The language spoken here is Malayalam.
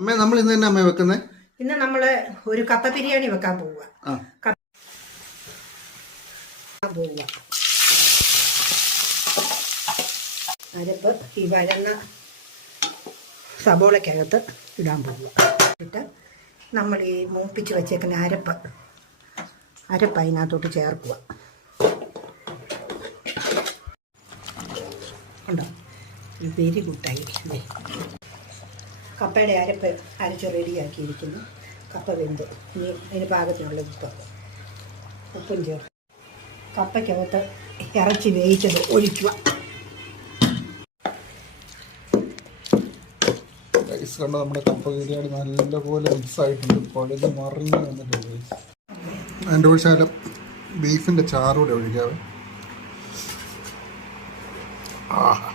അമ്മേ നമ്മൾ ഇന്ന് തന്നെ അമ്മ വെക്കുന്നത്? ഇന്ന് നമ്മൾ ഒരു കപ്പ ബിരിയാണി വെക്കാൻ പോവുക. അരപ്പ് ഈ വഴന്ന സബോളയ്ക്കകത്ത് ഇടാൻ പോവുക. എന്നിട്ട് നമ്മൾ ഈ മൂപ്പിച്ച് വെച്ചേക്കുന്ന അരപ്പ് അതിനകത്തോട്ട് ചേർക്കുക. ഉണ്ടോ? വെരി ഗുഡായി. കപ്പയുടെ അരപ്പ് അരച്ച് റെഡിയാക്കിയിരിക്കുന്നു. കപ്പ വെന്ത് ഇനി അതിന് പാകത്തിനുള്ള ഉപ്പും ചേർത്ത് കപ്പയ്ക്കകത്ത് ഇറച്ചി വേവിച്ചത് ഒഴിക്കുക. കണ്ടോ, നമ്മുടെ കപ്പ ബിരിയാണി നല്ലപോലെ മിക്സായിട്ടുണ്ട്, പൊളിഞ്ഞ് മറിഞ്ഞ് വന്നിട്ടുണ്ട്. അതിൻ്റെ ഒരു ശകലം ബീഫിൻ്റെ ചാറൂടെ ഒഴിക്കാവേ. ആഹാ,